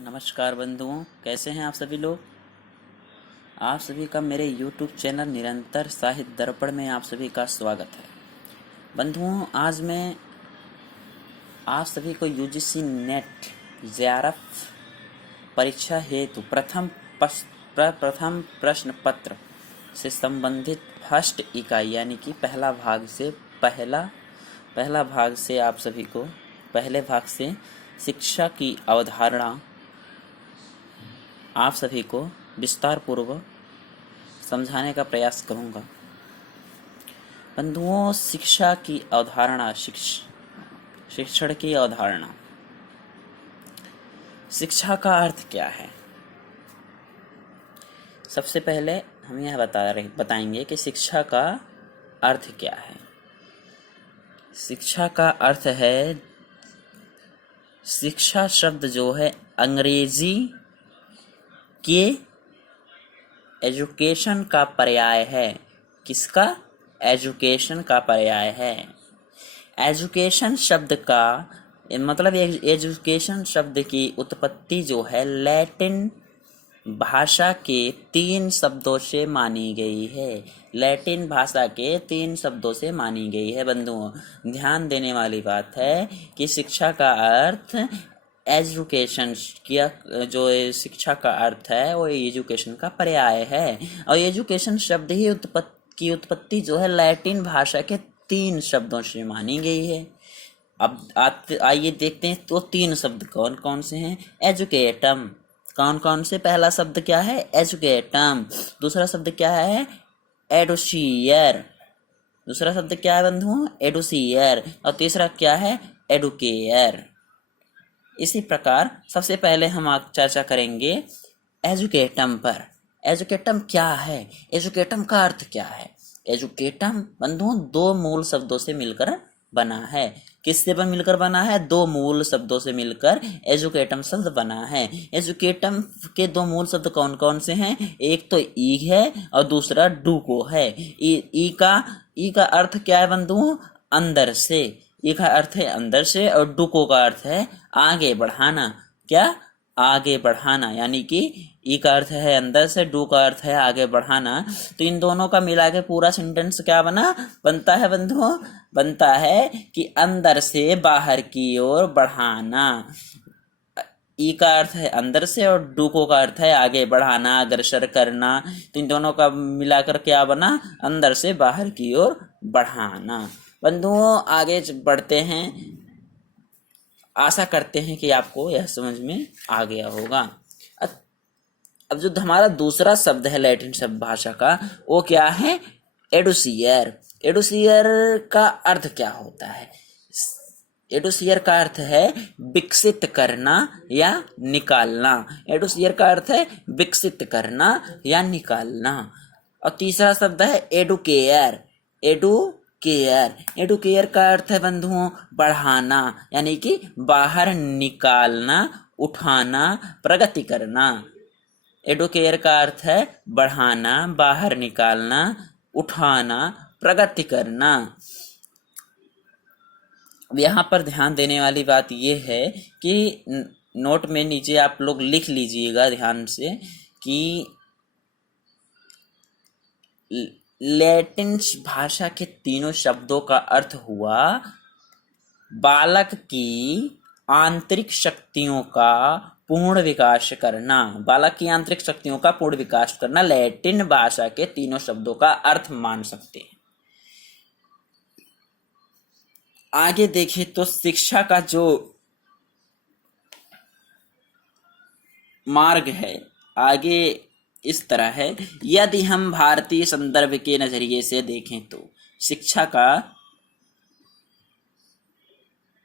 नमस्कार बंधुओं, कैसे हैं आप सभी लोग। आप सभी का मेरे YouTube चैनल निरंतर साहित्य दर्पण में आप सभी का स्वागत है। बंधुओं, आज मैं आप सभी को UGC नेट JRF परीक्षा हेतु प्रथम प्रश्न पत्र से संबंधित फर्स्ट इकाई यानी कि पहला भाग से आप सभी को पहले भाग से शिक्षा की अवधारणा आप सभी को विस्तार पूर्वक समझाने का प्रयास करूंगा। बंधुओं, शिक्षा की अवधारणा, शिक्षण की अवधारणा, शिक्षा का अर्थ क्या है। सबसे पहले हम यह बताएंगे कि शिक्षा का अर्थ क्या है। शिक्षा का अर्थ है, शिक्षा शब्द जो है अंग्रेजी के एजुकेशन का पर्याय है। किसका? एजुकेशन का पर्याय है। एजुकेशन शब्द का मतलब एजुकेशन शब्द की उत्पत्ति जो है लैटिन भाषा के 3 शब्दों से मानी गई है। लैटिन भाषा के 3 शब्दों से मानी गई है। बंधुओं, ध्यान देने वाली बात है कि शिक्षा का अर्थ एजुकेशन किया, जो शिक्षा का अर्थ है वो एजुकेशन का पर्याय है। और एजुकेशन शब्द ही उत्पत्ति जो है लैटिन भाषा के 3 शब्दों से मानी गई है। अब आइए देखते हैं तो 3 शब्द कौन कौन से हैं। एजुकेटम, कौन कौन से? पहला शब्द क्या है? एजुकेटम। दूसरा शब्द क्या है? एडुसियर। दूसरा शब्द क्या है बंधुओं? एडुसियर। और तीसरा क्या है? एडुकेयर। इसी प्रकार सबसे पहले हम आज चर्चा करेंगे एजुकेटम पर। एजुकेटम क्या है? एजुकेटम का अर्थ क्या है? एजुकेटम बंधुओं 2 मूल शब्दों से मिलकर बना है। किससे मिलकर बना है? 2 मूल शब्दों से मिलकर एजुकेटम शब्द बना है। एजुकेटम के 2 मूल शब्द कौन कौन से हैं? एक तो ई है और दूसरा डूको है। ई का अर्थ क्या है बंधुओं? अंदर से। ई का अर्थ है अंदर से और डूको का अर्थ है आगे बढ़ाना। क्या? आगे बढ़ाना। यानी कि ई का अर्थ है अंदर से, डू का अर्थ है आगे बढ़ाना। तो इन दोनों का मिला के पूरा सेंटेंस क्या बनता है बंधुओं? बनता है कि अंदर से बाहर की ओर बढ़ाना। ई का अर्थ है अंदर से और डूको का अर्थ है आगे बढ़ाना, अग्रसर करना। तो इन दोनों का मिलाकर क्या बना? अंदर से बाहर की ओर बढ़ाना। बंधुओं, आगे बढ़ते हैं। आशा करते हैं कि आपको यह समझ में आ गया होगा। अब जो हमारा दूसरा शब्द है लैटिन शब्द भाषा का, वो क्या है? एडुसियर। एडुसियर का अर्थ क्या होता है? एडुसियर का अर्थ है विकसित करना या निकालना। एडुसियर का अर्थ है विकसित करना या निकालना। और तीसरा शब्द है एडुकेयर। एडुकेयर का अर्थ है बंधुओं बढ़ाना, यानी कि बाहर निकालना, उठाना, प्रगति करना। एडुकेयर का अर्थ है बढ़ाना, बाहर निकालना, उठाना, प्रगति करना। यहाँ पर ध्यान देने वाली बात यह है कि नोट में नीचे आप लोग लिख लीजिएगा ध्यान से कि लैटिन भाषा के 3 शब्दों का अर्थ हुआ बालक की आंतरिक शक्तियों का पूर्ण विकास करना। बालक की आंतरिक शक्तियों का पूर्ण विकास करना लैटिन भाषा के 3 शब्दों का अर्थ मान सकते हैं। आगे देखें तो शिक्षा का जो मार्ग है आगे इस तरह है। यदि हम भारतीय संदर्भ के नजरिए से देखें तो शिक्षा का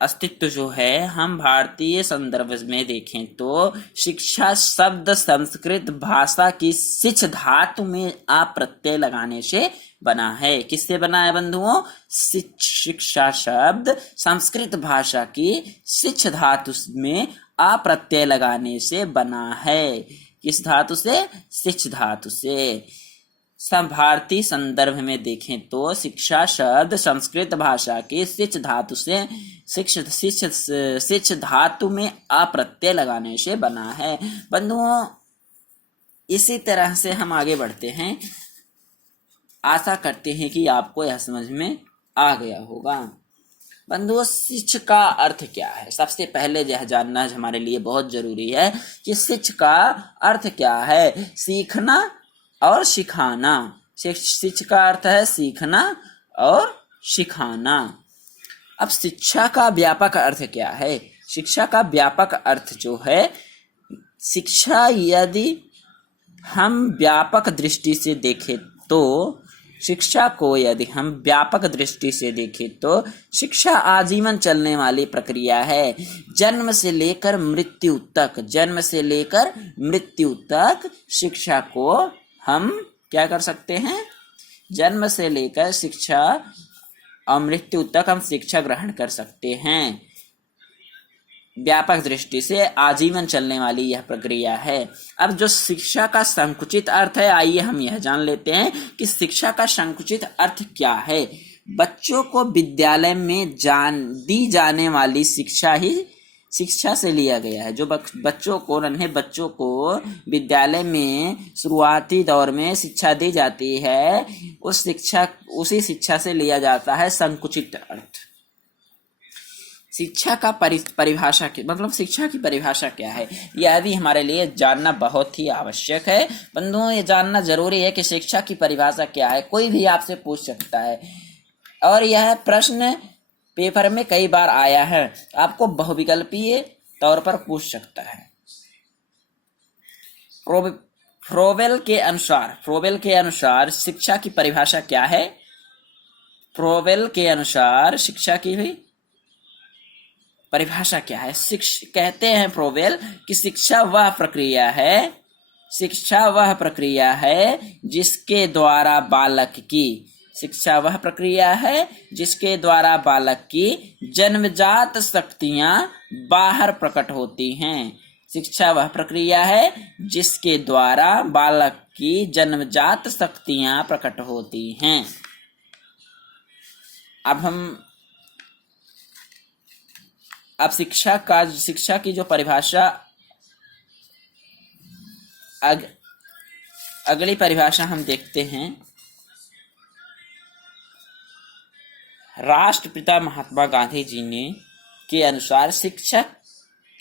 अस्तित्व जो है, हम भारतीय संदर्भ में देखें तो शिक्षा शब्द संस्कृत भाषा की शिक्ष धातु में आ प्रत्यय लगाने से बना है। किससे बना है बंधुओं? शिक्षा शब्द संस्कृत भाषा की शिक्ष धातु में आ प्रत्यय लगाने से बना है। किस धातु से? शिक्ष धातु से। भारतीय संदर्भ में देखें तो शिक्षा शब्द संस्कृत भाषा के शिच धातु से शिच धातु में अ प्रत्यय लगाने से बना है। बंधुओं, इसी तरह से हम आगे बढ़ते हैं। आशा करते हैं कि आपको यह समझ में आ गया होगा। बंधुओं, शिक्ष का अर्थ क्या है? सबसे पहले यह जानना हमारे लिए बहुत जरूरी है कि शिक्ष का अर्थ क्या है। सीखना और सिखाना। शिक्ष का अर्थ है सीखना और सिखाना। अब शिक्षा का व्यापक अर्थ क्या है? शिक्षा का व्यापक अर्थ जो है, शिक्षा यदि हम व्यापक दृष्टि से देखें तो शिक्षा को यदि हम व्यापक दृष्टि से देखें तो शिक्षा आजीवन चलने वाली प्रक्रिया है। जन्म से लेकर मृत्यु तक शिक्षा को हम क्या कर सकते हैं? जन्म से लेकर शिक्षा और मृत्यु तक हम शिक्षा ग्रहण कर सकते हैं। व्यापक दृष्टि से आजीवन चलने वाली यह प्रक्रिया है। अब जो शिक्षा का संकुचित अर्थ है, आइए हम यह जान लेते हैं कि शिक्षा का संकुचित अर्थ क्या है। बच्चों को विद्यालय में दी जाने वाली शिक्षा ही शिक्षा से लिया गया है। जो नन्हे बच्चों को विद्यालय में शुरुआती दौर में शिक्षा दी जाती है, उसी शिक्षा से लिया जाता है संकुचित अर्थ। शिक्षा का परिभाषा शिक्षा की परिभाषा क्या है, यह भी हमारे लिए जानना बहुत ही आवश्यक है। बंधुओं, ये जानना जरूरी है कि शिक्षा की परिभाषा क्या है। कोई भी आपसे पूछ सकता है और यह प्रश्न पेपर में कई बार आया है। आपको बहुविकल्पीय तौर पर पूछ सकता है। फ्रोवेल के अनुसार शिक्षा की परिभाषा क्या है? फ्रोवेल के अनुसार शिक्षा की भी परिभाषा क्या है? कहते हैं फ्रोवेल कि शिक्षा वह प्रक्रिया है जिसके द्वारा बालक की जन्मजात शक्तियां बाहर प्रकट होती हैं। शिक्षा वह प्रक्रिया है जिसके द्वारा बालक की जन्मजात शक्तियां प्रकट होती हैं। अब शिक्षा की जो परिभाषा, अगली परिभाषा हम देखते हैं। राष्ट्रपिता महात्मा गांधी जी ने के अनुसार शिक्षा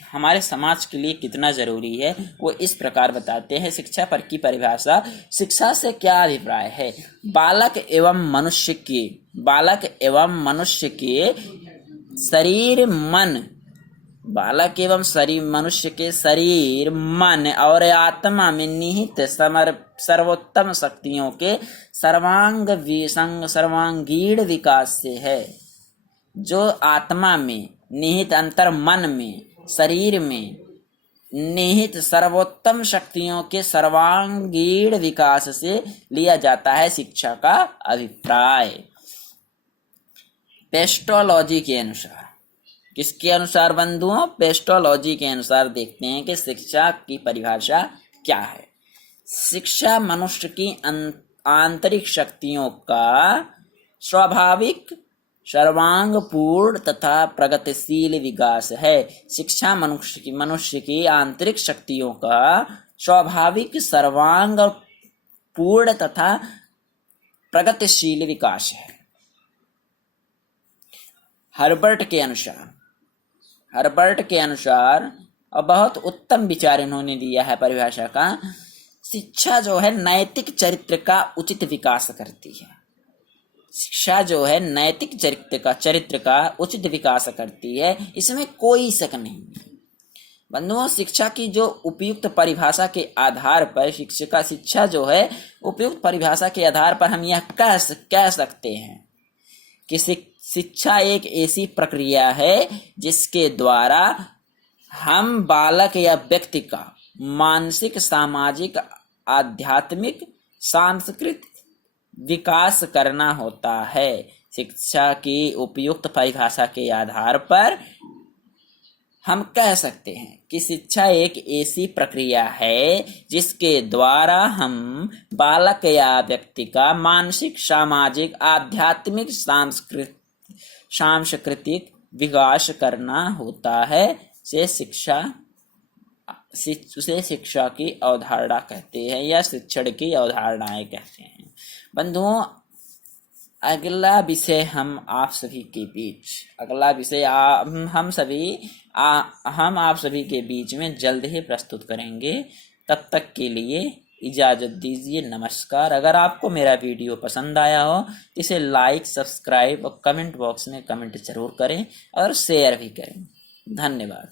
हमारे समाज के लिए कितना जरूरी है, वो इस प्रकार बताते हैं। शिक्षा पर की परिभाषा, शिक्षा से क्या अभिप्राय है? बालक एवं मनुष्य के मनुष्य के शरीर, मन और आत्मा में निहित सर्वोत्तम शक्तियों के सर्वांगीण विकास से है। जो आत्मा में निहित, अंतर मन में, शरीर में निहित सर्वोत्तम शक्तियों के सर्वांगीण विकास से लिया जाता है शिक्षा का अभिप्राय। पेस्टोलॉजी के अनुसार, किसके अनुसार बंधुओं? पेस्टोलॉजी के अनुसार देखते हैं कि शिक्षा की परिभाषा क्या है। शिक्षा मनुष्य की आंतरिक शक्तियों का स्वाभाविक, सर्वांगपूर्ण तथा प्रगतिशील विकास है। शिक्षा मनुष्य की आंतरिक शक्तियों का स्वाभाविक, सर्वांगपूर्ण तथा प्रगतिशील विकास है। हर्बर्ट के अनुसार और बहुत उत्तम विचार इन्होंने दिया है परिभाषा का। शिक्षा जो है नैतिक चरित्र का उचित विकास करती है। शिक्षा जो है नैतिक चरित्र का उचित विकास करती है, इसमें कोई शक नहीं। बंधुओं, शिक्षा की जो उपयुक्त परिभाषा के आधार पर शिक्षा जो है उपयुक्त परिभाषा के आधार पर हम यह कह सकते हैं कि शिक्षा एक ऐसी प्रक्रिया है जिसके द्वारा हम बालक या व्यक्ति का मानसिक, सामाजिक, आध्यात्मिक, सांस्कृतिक विकास करना होता है। शिक्षा की उपयुक्त परिभाषा के आधार पर हम कह सकते हैं कि शिक्षा एक ऐसी प्रक्रिया है जिसके द्वारा हम बालक या व्यक्ति का मानसिक, सामाजिक, आध्यात्मिक, सांस्कृतिक विकास करना होता है। उसे शिक्षा की अवधारणा कहते हैं या शिक्षण की अवधारणाएं कहते हैं। बंधुओं, अगला विषय हम आप सभी के बीच में जल्द ही प्रस्तुत करेंगे। तब तक के लिए इजाज़त दीजिए। नमस्कार। अगर आपको मेरा वीडियो पसंद आया हो तो इसे लाइक, सब्सक्राइब और कमेंट बॉक्स में कमेंट जरूर करें और शेयर भी करें। धन्यवाद।